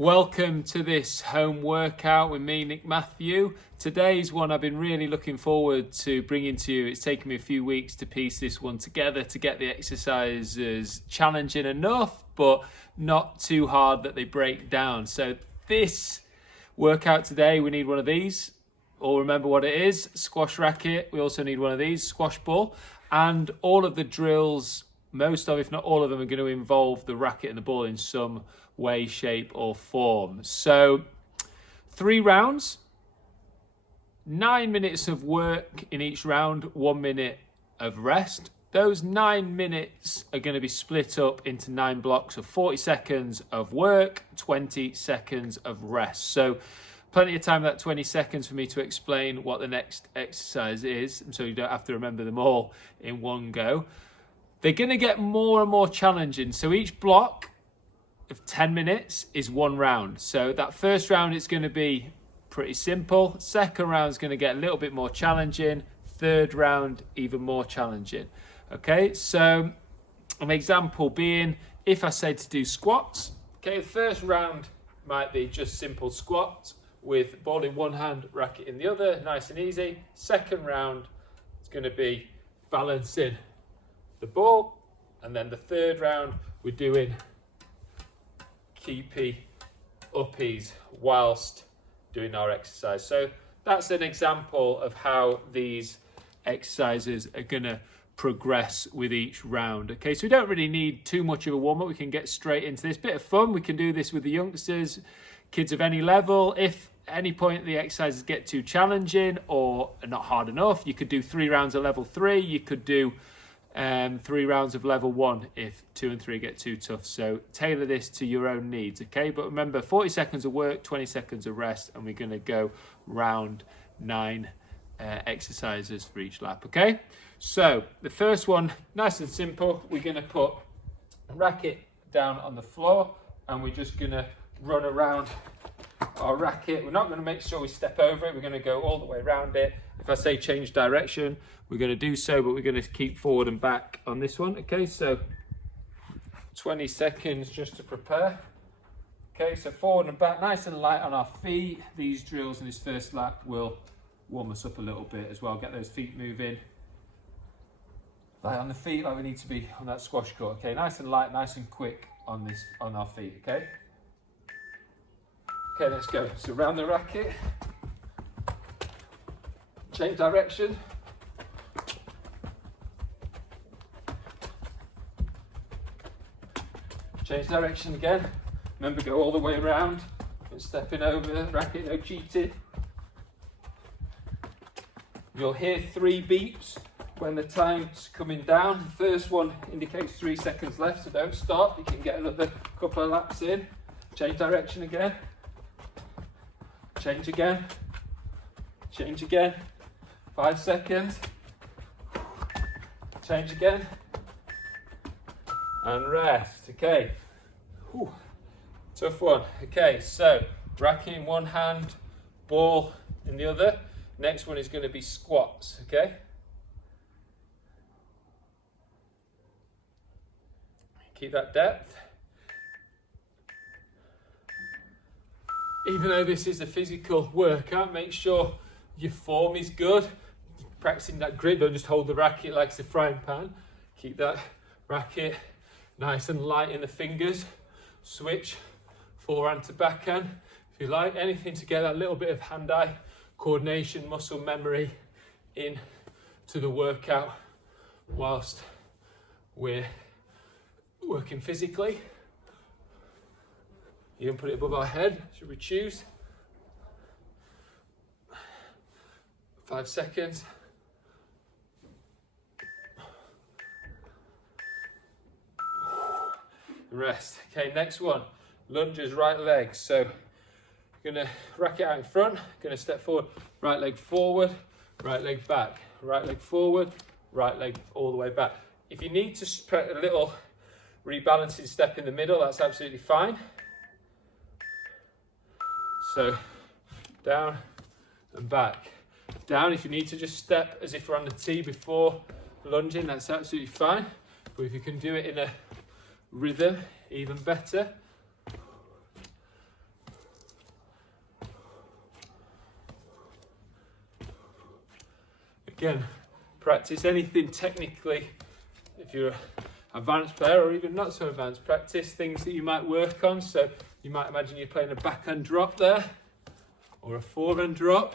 Welcome to this home workout with me, Nick Matthew. Today's one I've been really looking forward to bringing to you. It's taken me a few weeks to piece this one together to get the exercises challenging enough, but not too hard that they break down. So this workout today, we need one of these. All remember what it is, squash racket. We also need one of these, squash ball. And all of the drills, most of, if not all of them, are going to involve the racket and the ball in some way, shape or form. So 3 rounds, 9 minutes of work in each round, 1 minute of rest. Those 9 minutes are going to be split up into 9 blocks of 40 seconds of work, 20 seconds of rest. So plenty of time, that 20 seconds, for me to explain what the next exercise is, so you don't have to remember them all in one go. They're going to get more and more challenging. So each block of 10 minutes is 1 round. So that first round is going to be pretty simple. Second round is going to get a little bit more challenging. Third round, even more challenging. Okay, so an example being, if I say to do squats, okay, the first round might be just simple squats with ball in one hand, racket in the other, nice and easy. Second round, it's going to be balancing the ball. And then the third round, we're doing keepy, uppies whilst doing our exercise. So that's an example of how these exercises are going to progress with each round. Okay, so we don't really need too much of a warm-up. We can get straight into this. Bit of fun. We can do this with the youngsters, kids of any level. If at any point the exercises get too challenging or not hard enough, you could do 3 rounds of level 3. You could do 3 rounds of level 1 if 2 and 3 get too tough. So tailor this to your own needs, okay? But remember, 40 seconds of work, 20 seconds of rest, and we're going to go round 9 exercises for each lap, okay? So the first one, nice and simple. We're going to put a racket down on the floor and we're just going to run around our racket. We're not going to make sure we step over it. We're going to go all the way around it. If I say change direction, we're going to do so, but we're going to keep forward and back on this one. Okay, so 20 seconds just to prepare. Okay, so forward and back, nice and light on our feet. These drills in this first lap will warm us up a little bit as well. Get those feet moving. Light on the feet like we need to be on that squash court. Okay, nice and light, nice and quick on our feet, okay? Okay, let's go. So round the racket. Change direction. Change direction again. Remember, go all the way around. And stepping over the racket, no cheating. You'll hear 3 beeps when the time's coming down. The first one indicates 3 seconds left, so don't stop. You can get another couple of laps in. Change direction again. Change again. Change again. 5 seconds. Change again. And rest. Okay. Whew. Tough one. Okay, so racket in one hand, ball in the other. Next one is going to be squats. Okay. Keep that depth. Even though this is a physical workout, make sure your form is good. Practicing that grip, don't just hold the racket like it's a frying pan. Keep that racket nice and light in the fingers. Switch forehand to backhand. If you like, anything to get that little bit of hand-eye coordination, muscle memory in to the workout whilst we're working physically. You can put it above our head, should we choose? 5 seconds. Rest. Okay, next one, lunges, right leg. So you're gonna rack it out in front, gonna step forward, right leg forward, right leg back, right leg forward, right leg all the way back. If you need to put a little rebalancing step in the middle, that's absolutely fine. So down and back. Down, if you need to just step as if we're on the tee before lunging, that's absolutely fine. But if you can do it in a rhythm, even better. Again, practice anything technically, if you're an advanced player or even not so advanced, practice things that you might work on. So you might imagine you're playing a backhand drop there, or a forehand drop.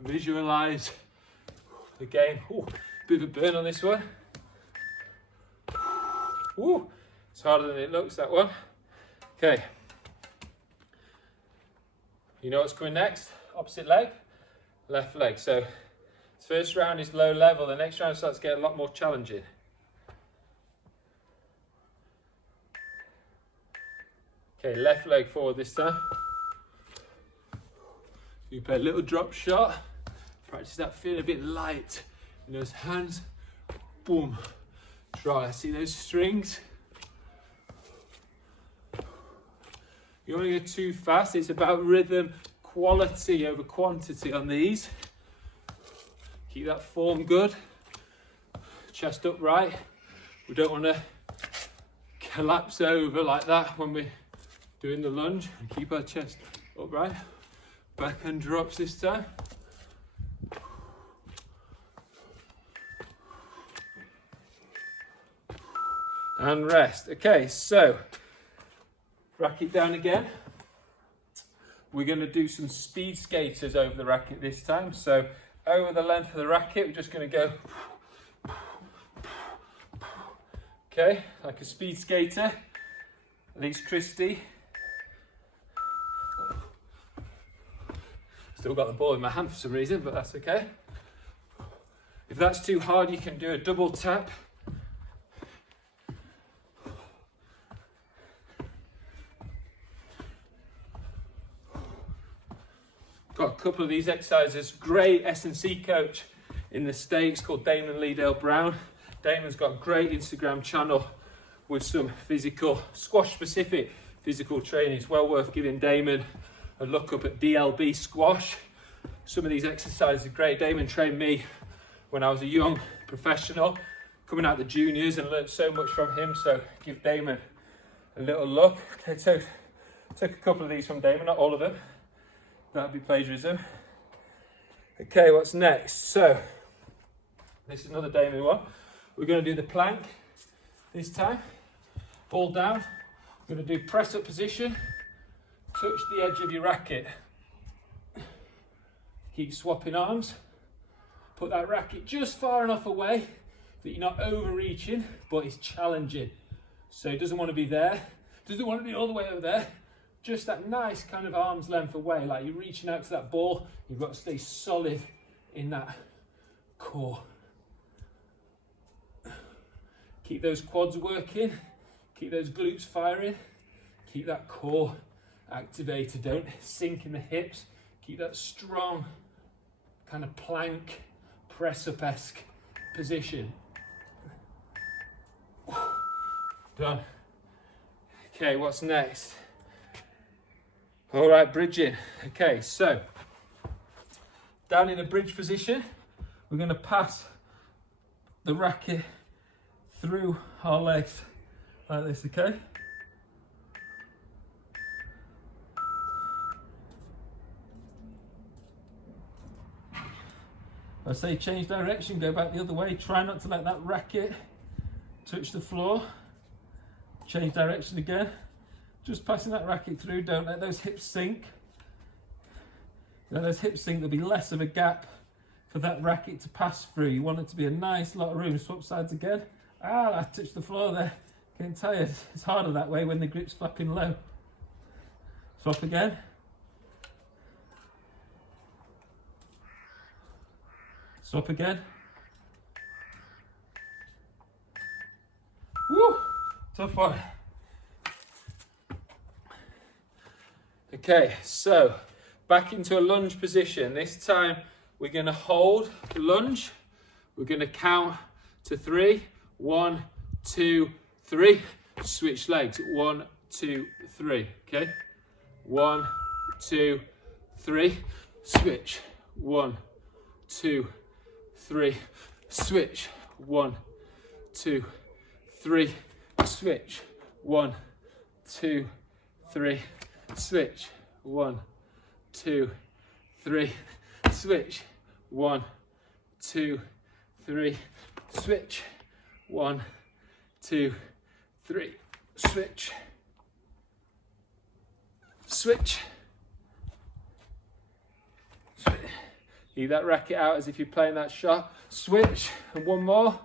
Visualize the game. Ooh, bit of a burn on this one. Ooh, it's harder than it looks, that one. Okay. You know what's coming next? Opposite leg, left leg. So this first round is low level, the next round starts to get a lot more challenging. Okay, left leg forward this time. You play a little drop shot, practice that feeling a bit light in those hands. Boom, try, see those strings? You don't want to go too fast, it's about rhythm, quality over quantity on these. Keep that form good, chest upright. We don't want to collapse over like that when we're doing the lunge, and keep our chest upright. Backhand drops this time. And rest. Okay, so racket down again. We're going to do some speed skaters over the racket this time. So over the length of the racket, we're just going to go, okay, like a speed skater. At least Christy. Still got the ball in my hand for some reason, but that's okay. If that's too hard, you can do a double tap. Got a couple of these exercises. Great S&C coach in the States called Damon Leedale Brown. Damon's got a great Instagram channel with some physical, squash specific physical training. It's well worth giving Damon a look up at DLB squash. Some of these exercises are great. Damon trained me when I was a young professional, coming out the juniors, and learned so much from him. So give Damon a little look. Okay, so took a couple of these from Damon, not all of them. That'd be plagiarism. Okay, what's next? So this is another Damon one. We're going to do the plank this time. Ball down. We're going to do press up position. Touch the edge of your racket. Keep swapping arms. Put that racket just far enough away that you're not overreaching, but it's challenging. So it doesn't want to be there. Doesn't want to be all the way over there. Just that nice kind of arm's length away, like you're reaching out to that ball. You've got to stay solid in that core. Keep those quads working. Keep those glutes firing. Keep that core activated. Don't sink in the hips. Keep that strong kind of plank, press-up-esque position. Done. Okay, what's next? All right, bridging. Okay, so down in a bridge position, we're going to pass the racket through our legs like this, okay? I say change direction, go back the other way. Try not to let that racket touch the floor. Change direction again. Just passing that racket through, don't let those hips sink. Let those hips sink, there'll be less of a gap for that racket to pass through. You want it to be a nice lot of room. Swap sides again. Ah, I touched the floor there. Getting tired. It's harder that way when the grip's flapping low. Swap again. Swap again. Woo! Tough one. Okay, so back into a lunge position. This time we're going to hold the lunge. We're going to count to 3. 1, 2, 3. Switch legs. 1, 2, 3. Okay. 1, 2, 3. Switch. 1, 2, 3. Switch. 1, 2, 3. Switch. 1, 2, 3. Switch. 1, 2, 3. Switch. 1, 2, 3, switch. 1, 2, 3, switch. Switch. Switch. Leave that racket out as if you're playing that shot. Switch, and one more.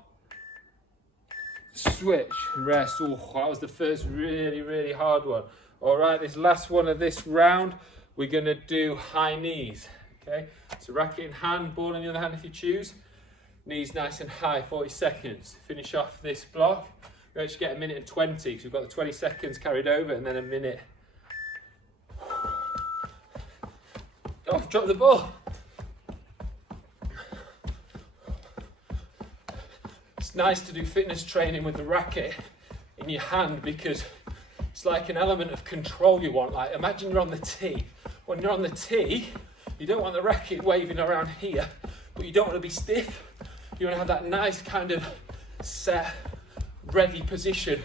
Switch, rest. Oh, that was the first really hard one. All right, this last one of this round, we're gonna do high knees, okay? So racket in hand, ball in the other hand if you choose. Knees nice and high, 40 seconds. Finish off this block. We actually get 1:20 because we've got the 20 seconds carried over and then a minute. Oh, I've dropped the ball. It's nice to do fitness training with the racket in your hand because it's like an element of control you want. Like imagine you're on the tee. When you're on the tee, you don't want the racket waving around here, but you don't want to be stiff. You want to have that nice kind of set, ready position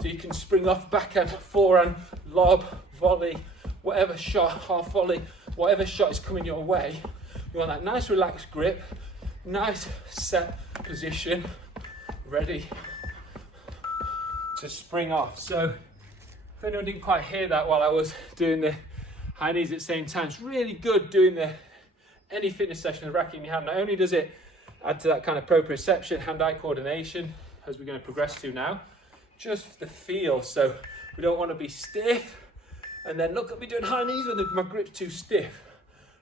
so you can spring off backhand, forehand, lob, volley, whatever shot, half volley, whatever shot is coming your way. You want that nice relaxed grip, nice set position, ready to spring off. So if anyone didn't quite hear that while I was doing the high knees at the same time, it's really good doing any fitness session with racket in your hand. Not only does it add to that kind of proprioception, hand-eye coordination, as we're going to progress to now, just the feel. So we don't want to be stiff and then look at me doing high knees when my grip's too stiff.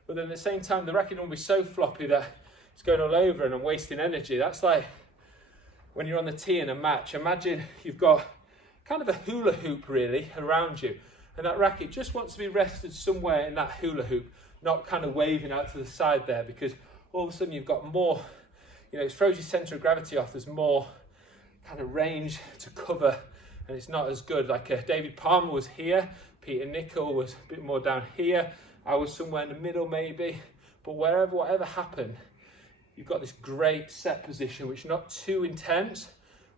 But then at the same time, the racket won't be so floppy that it's going all over and I'm wasting energy. That's like when you're on the tee in a match. Imagine you've got kind of a hula hoop really around you, and that racket just wants to be rested somewhere in that hula hoop, not kind of waving out to the side there, because all of a sudden you've got more, it throws your centre of gravity off. There's more kind of range to cover and it's not as good. Like David Palmer was here, Peter Nicol was a bit more down here, I was somewhere in the middle maybe, but whatever happened, you've got this great set position which is not too intense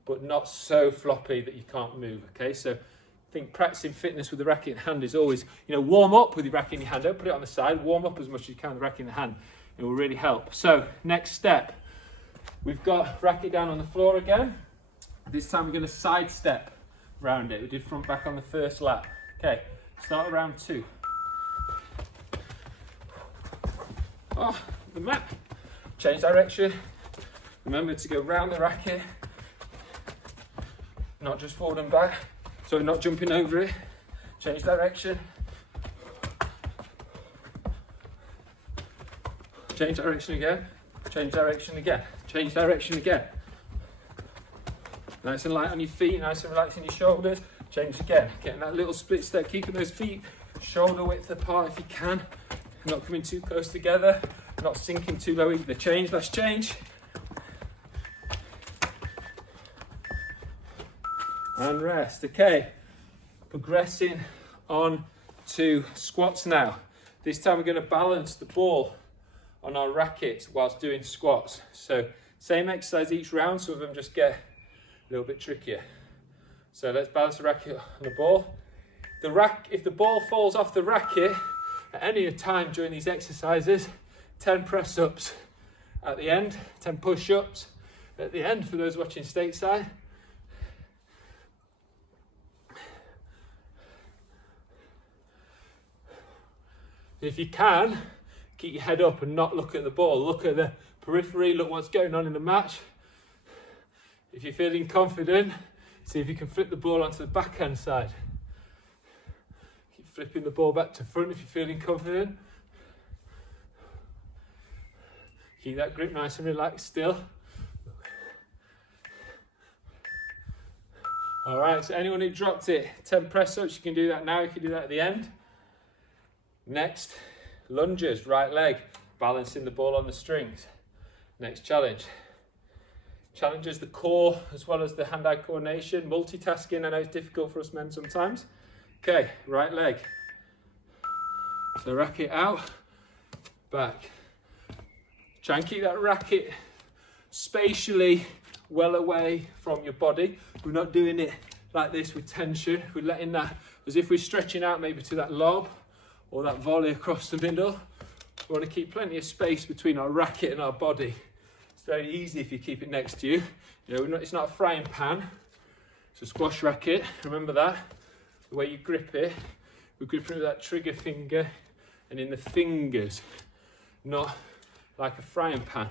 but not so floppy that you can't move. Okay, so I think practicing fitness with the racket in hand is always, warm up with your racket in your hand, don't put it on the side, warm up as much as you can with the racket in the hand. It will really help. So next step, we've got racket down on the floor again. This time we're going to sidestep round it. We did front back on the first lap. Okay, start at round 2. Oh, the mat. Change direction. Remember to go round the racket, not just forward and back. So not jumping over it. Change direction. Change direction again. Change direction again. Change direction again. Nice and light on your feet, nice and relaxing your shoulders. Change again. Getting that little split step, keeping those feet shoulder width apart if you can. Not coming too close together, not sinking too low either. Change, let's change. And rest. Okay, progressing on to squats now. This time we're going to balance the ball on our racket whilst doing squats. So same exercise each round, some of them just get a little bit trickier. So let's balance the racket on the ball. If the ball falls off the racket at any time during these exercises, 10 press ups at the end, 10 push ups at the end for those watching stateside. If you can, keep your head up and not look at the ball. Look at the periphery, look what's going on in the match. If you're feeling confident, see if you can flip the ball onto the backhand side. Keep flipping the ball back to front if you're feeling confident. Keep that grip nice and relaxed still. All right, so anyone who dropped it, 10 press ups, you can do that now, you can do that at the end. Next, lunges, right leg, balancing the ball on the strings. Next challenge. Challenges the core as well as the hand-eye coordination. Multitasking, I know it's difficult for us men sometimes. Okay, right leg. So racket out, back. Try and keep that racket spatially well away from your body. We're not doing it like this with tension. We're letting that, as if we're stretching out maybe to that lob or that volley across the middle. We want to keep plenty of space between our racket and our body It's very easy if you keep it next to you. You know, it's not a frying pan. It's a squash racket. Remember that. The way you grip it, we're gripping with that trigger finger and in the fingers, not like a frying pan.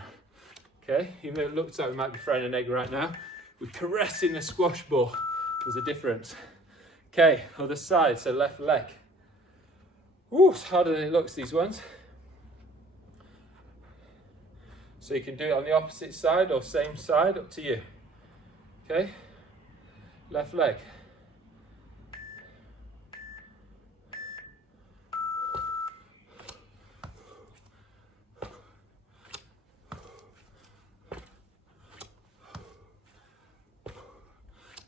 Okay, even though it looks like we might be frying an egg right now, we're caressing the squash ball. There's a difference. Okay, other side, so left leg. Ooh, it's harder than it looks, these ones. So you can do it on the opposite side or same side, up to you. Okay, left leg.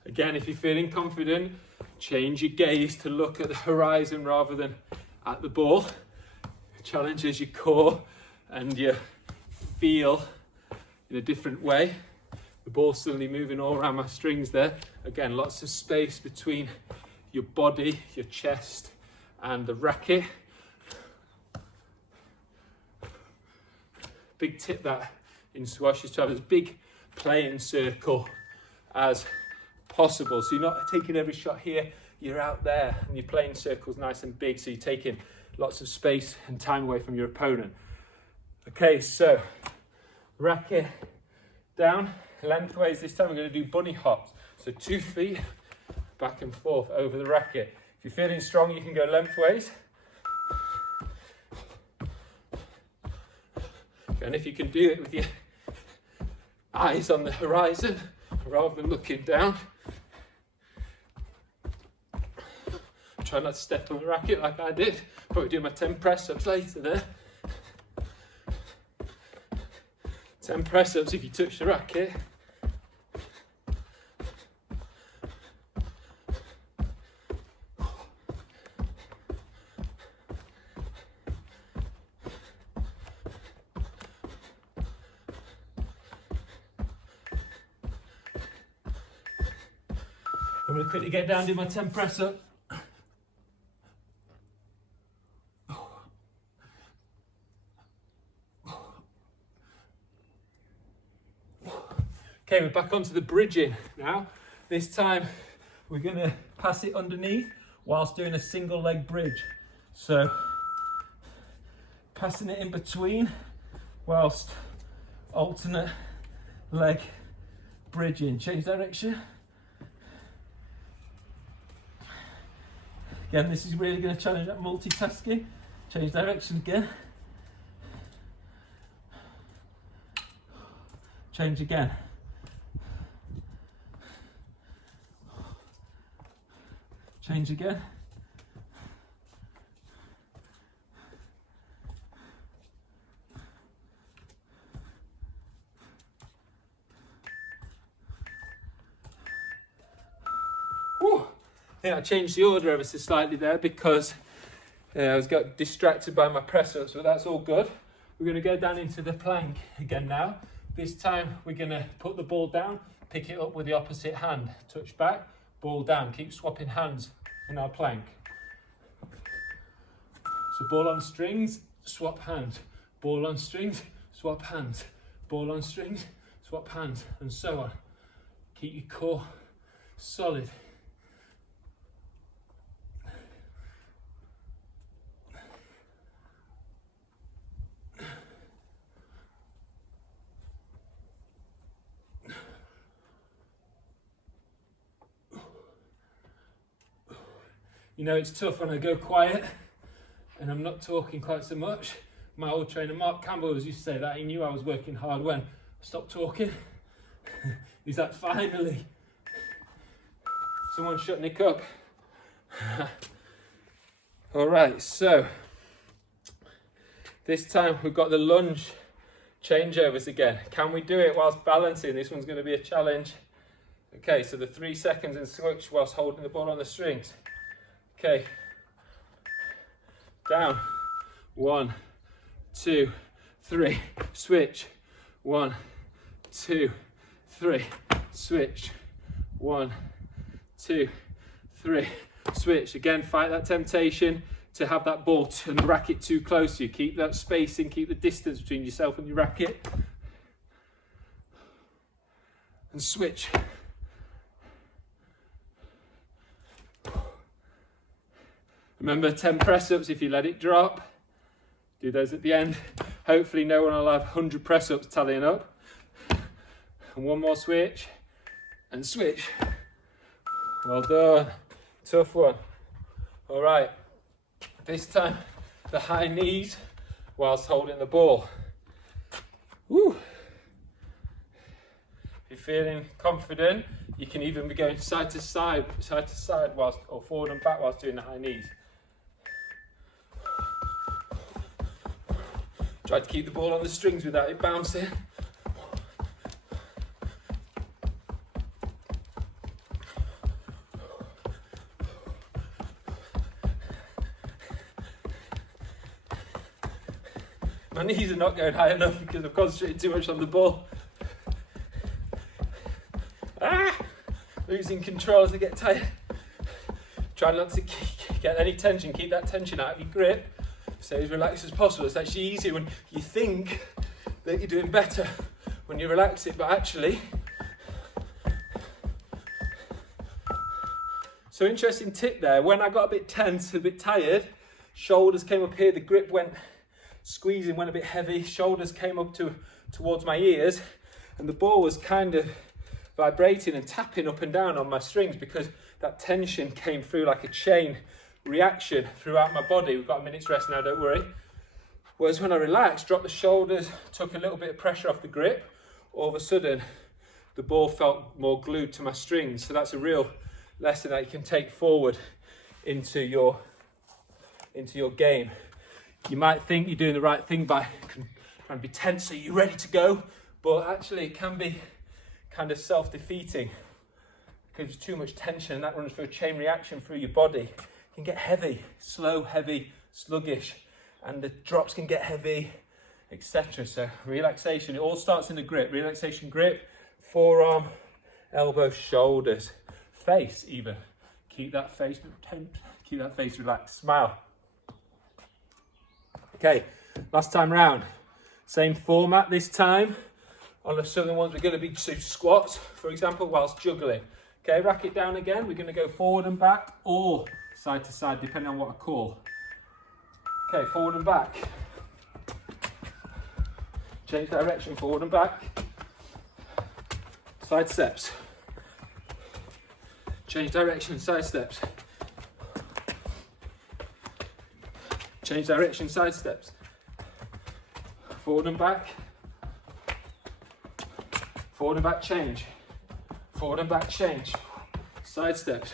Again, if you're feeling confident, change your gaze to look at the horizon rather than at the ball. It challenges your core and your feel in a different way. The ball's suddenly moving all around my strings there. Again, lots of space between your body, your chest and the racket. Big tip that in squash is to have as big playing circle as possible. So you're not taking every shot here, you're out there and your playing circle's nice and big, so you're taking lots of space and time away from your opponent. Okay, so racket down, lengthways. This time we're going to do bunny hops. So 2 feet back and forth over the racket. If you're feeling strong, you can go lengthways. And if you can do it with your eyes on the horizon rather than looking down, try not to step on the racket like I did. Probably do my 10 press-ups later there. 10 press-ups if you touch the racket. I'm going to quickly get down and do my 10 press-ups. Okay, we're back onto the bridging now. This time we're going to pass it underneath whilst doing a single leg bridge. So passing it in between whilst alternate leg bridging. Change direction. Again, this is really going to challenge that multitasking. Change direction again. Change again. Change again. Whew. I think I changed the order ever so slightly there because I got distracted by my press-ups, but that's all good. We're going to go down into the plank again now. This time we're going to put the ball down, pick it up with the opposite hand, touch back, ball down, keep swapping hands in our plank. So ball on strings, swap hands, ball on strings, swap hands, ball on strings, swap hands, and so on. Keep your core solid. You know, it's tough when I go quiet and I'm not talking quite so much. My old trainer, Mark Campbell, used to say that. He knew I was working hard when I stopped talking. He's like, finally, someone shut Nick up. All right, so this time we've got the lunge changeovers again. Can we do it whilst balancing? This one's going to be a challenge. Okay, so the 3 seconds and switch whilst holding the ball on the strings. Okay, down, 1, 2, 3, switch, 1, 2, 3, switch, 1, 2, 3, switch. Again, fight that temptation to have that ball and the racket too close to you. Keep that spacing, keep the distance between yourself and your racket. and switch. Remember 10 press-ups if you let it drop. Do those at the end. Hopefully no one will have 100 press-ups tallying up. And one more switch and switch. Well done. Tough one. All right. This time the high knees whilst holding the ball. Woo. If you're feeling confident, you can even be going side to side whilst, or forward and back whilst doing the high knees. Try to keep the ball on the strings without it bouncing. My knees are not going high enough because I've concentrated too much on the ball. Losing control as I get tired. Try not to get any tension, keep that tension out of your grip. Stay as relaxed as possible. It's actually easier when you think that you're doing better when you relax it, but actually. So interesting tip there, when I got a bit tense, a bit tired, shoulders came up here, the grip went squeezing, went a bit heavy, shoulders came up towards my ears, and the ball was kind of vibrating and tapping up and down on my strings because that tension came through like a chain reaction throughout my body. We've got a minute's rest now, don't worry. Whereas when I relaxed, dropped the shoulders, took a little bit of pressure off the grip, all of a sudden the ball felt more glued to my strings. So that's a real lesson that you can take forward into your game. You might think you're doing the right thing by trying to be tense so you're ready to go, but actually it can be kind of self-defeating because there's too much tension and that runs through a chain reaction through your body. Can get heavy, slow, heavy, sluggish, and the drops can get heavy, etc. So relaxation, it all starts in the grip. Relaxation, grip, forearm, elbow, shoulders, face even. Keep that face tense, keep that face relaxed, smile. Okay, last time round, same format this time. On the southern ones, we're going to be squats, for example, whilst juggling. Okay, rack it down again. We're going to go forward and back or side to side, depending on what I call. Okay, forward and back. Change direction, forward and back. Side steps. Change direction, side steps. Change direction, side steps. Forward and back. Forward and back, change. Forward and back, change. Side steps.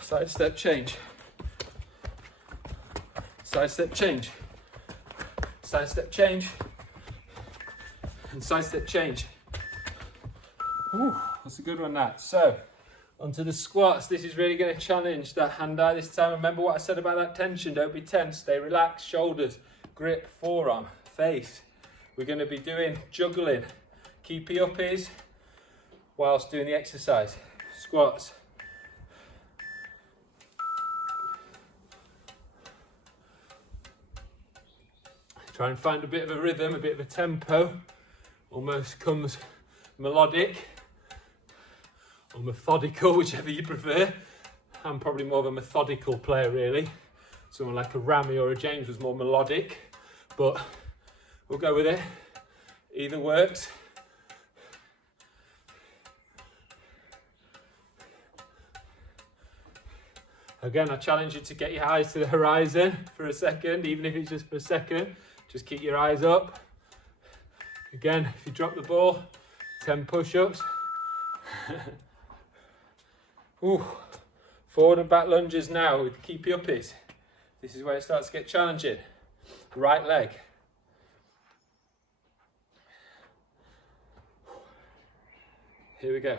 Side step, change. Side step, change. Side step, change. And side step, change. Ooh, that's a good one, that. So, onto the squats. This is really going to challenge that hand-eye this time. Remember what I said about that tension. Don't be tense. Stay relaxed. Shoulders, grip, forearm, face. We're going to be doing juggling, keepy uppies, whilst doing the exercise. Squats. Try and find a bit of a rhythm, a bit of a tempo. Almost comes melodic or methodical, whichever you prefer. I'm probably more of a methodical player, really. Someone like a Rami or a James was more melodic, but we'll go with it. Either works. Again, I challenge you to get your eyes to the horizon for a second, even if it's just for a second. Just keep your eyes up. Again, if you drop the ball, 10 push-ups. Ooh. Forward and back lunges now with keepy uppies. This is where it starts to get challenging. Right leg. Here we go.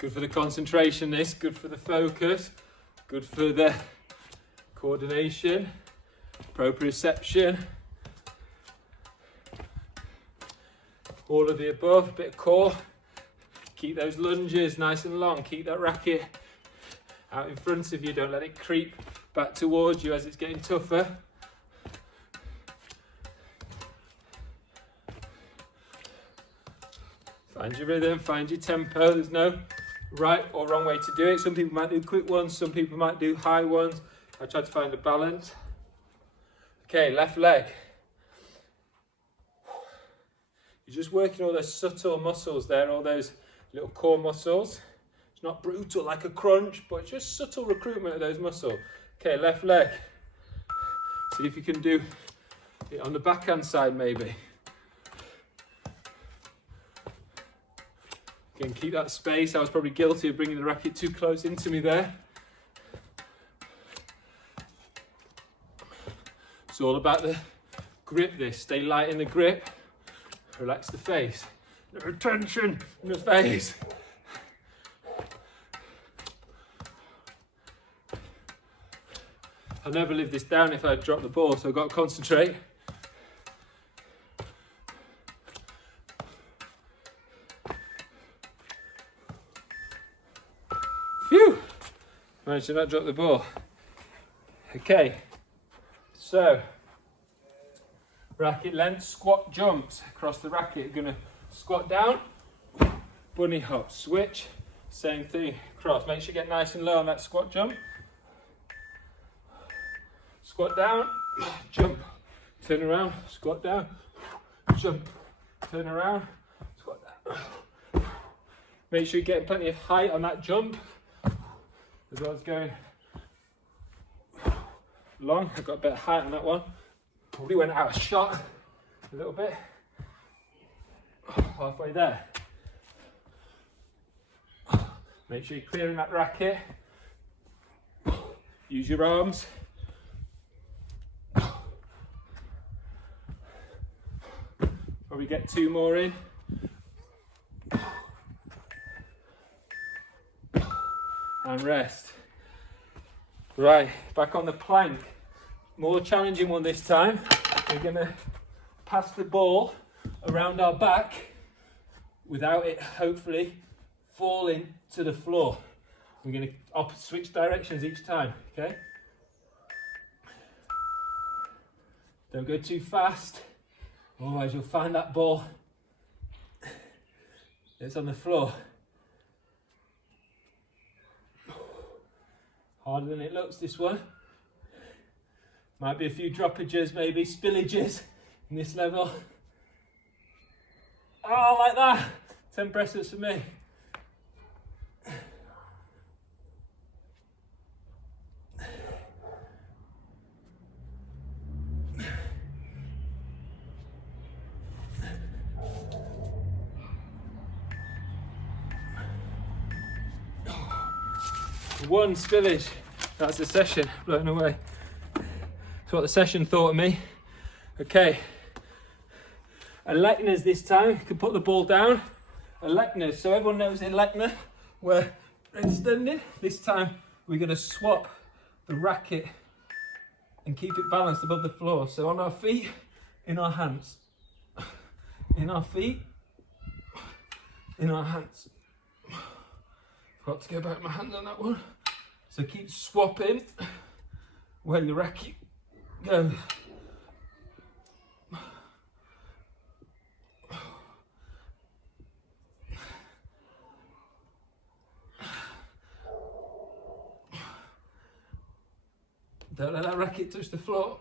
Good for the concentration, this, good for the focus, good for the coordination, proprioception, all of the above, a bit of core, Keep those lunges nice and long. Keep that racket out in front of you. Don't let it creep back towards you as it's getting tougher. Find your rhythm, find your tempo. There's no right or wrong way to do it. Some people might do quick ones, some people might do high ones. I try to find a balance. Okay, left leg. You're just working all those subtle muscles there, all those little core muscles. It's not brutal like a crunch, but just subtle recruitment of those muscles. Okay, left leg. See if you can do it on the backhand side maybe. Again, keep that space. I was probably guilty of bringing the racket too close into me there. It's all about the grip this. Stay light in the grip. Relax the face. No tension in the face. I'll never live this down if I drop the ball, so I've got to concentrate. Phew! Managed to not drop the ball. Okay, so racket length, squat jumps across the racket. You're going to squat down, bunny hop, switch, same thing, cross. Make sure you get nice and low on that squat jump. Squat down, jump, turn around, squat down, jump, turn around, squat down. Make sure you're getting plenty of height on that jump, as well as going long. I've got a bit of height on that one. Probably went out of shot a little bit. Halfway there. Make sure you're clearing that racket. Use your arms. Probably get 2 more in. And rest. Right, back on the plank. More challenging one this time. We're gonna pass the ball around our back without it hopefully falling to the floor. We're gonna switch directions each time, okay? Don't go too fast, otherwise you'll find that ball that's on the floor. Harder than it looks, this one. Might be a few droppages, maybe spillages in this level. Oh, like that. 10 presses for me. One spillage. That's the session. Blown away. That's what the session thought of me. Okay. Electners this time. You can put the ball down. Electners. So everyone knows Electner. We're extending. This time we're going to swap the racket and keep it balanced above the floor. So on our feet, in our hands. In our feet, in our hands. Forgot to go back my hands on that one. So keep swapping where the racket goes. Don't let that racket touch the floor.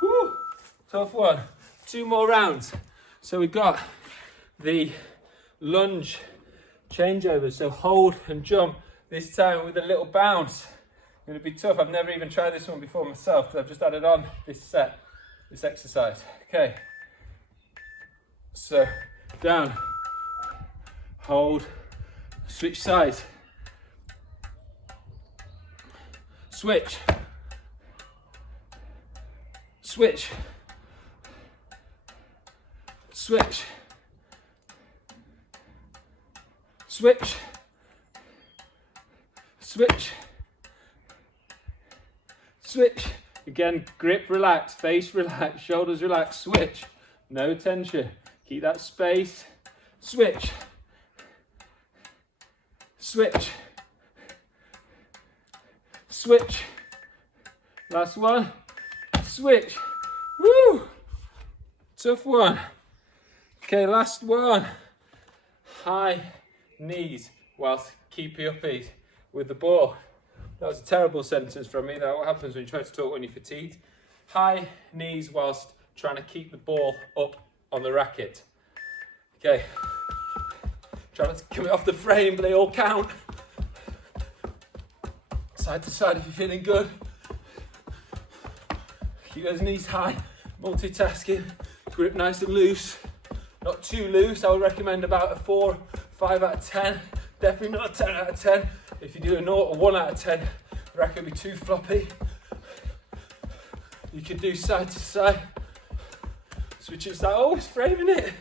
Whew, tough one. 2 more rounds. So we've got the lunge changeovers. So hold and jump, this time with a little bounce. Going to be tough. I've never even tried this one before myself because I've just added on this exercise. Okay. So down, hold, switch sides, switch, switch, switch, switch, switch, switch. Again, grip relaxed, face relaxed, shoulders relaxed, switch. No tension. Keep that space. Switch. Switch. Switch. Last one. Switch. Woo! Tough one. Okay, last one. High knees whilst keepy uppies with the ball. That was a terrible sentence from me. That's what happens when you try to talk when you're fatigued. High knees whilst trying to keep the ball up on the racket. Okay. Try not to come it off the frame, but they all count. Side to side if you're feeling good. Keep those knees high. Multitasking. Grip nice and loose. Not too loose. I would recommend about a 4, 5 out of 10. Definitely not a 10 out of 10. If you do a 0 or 1 out of 10, the racket will be too floppy. You can do side to side. Switch it side. Oh, it's framing it.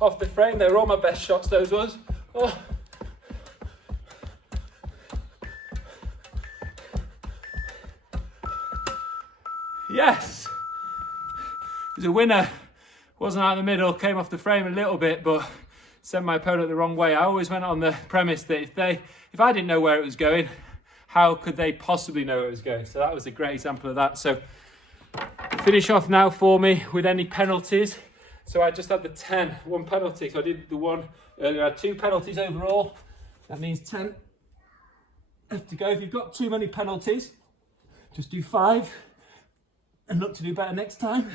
Off the frame, they were all my best shots, those ones. Oh. Yes! It was a winner. Wasn't out in the middle, came off the frame a little bit, but sent my opponent the wrong way. I always went on the premise that if I didn't know where it was going, how could they possibly know where it was going? So that was a great example of that. So finish off now for me with any penalties. So I just had the 10, 1 penalty. So I did the one earlier. I had 2 penalties overall. That means 10 have to go. If you've got too many penalties, just do 5 and look to do better next time.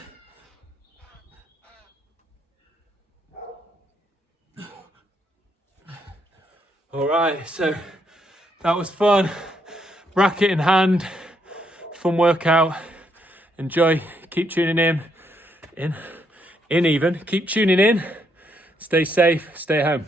All right, so that was fun. Racket in hand, fun workout. Enjoy, keep tuning in even. Keep tuning in. Stay safe, stay home.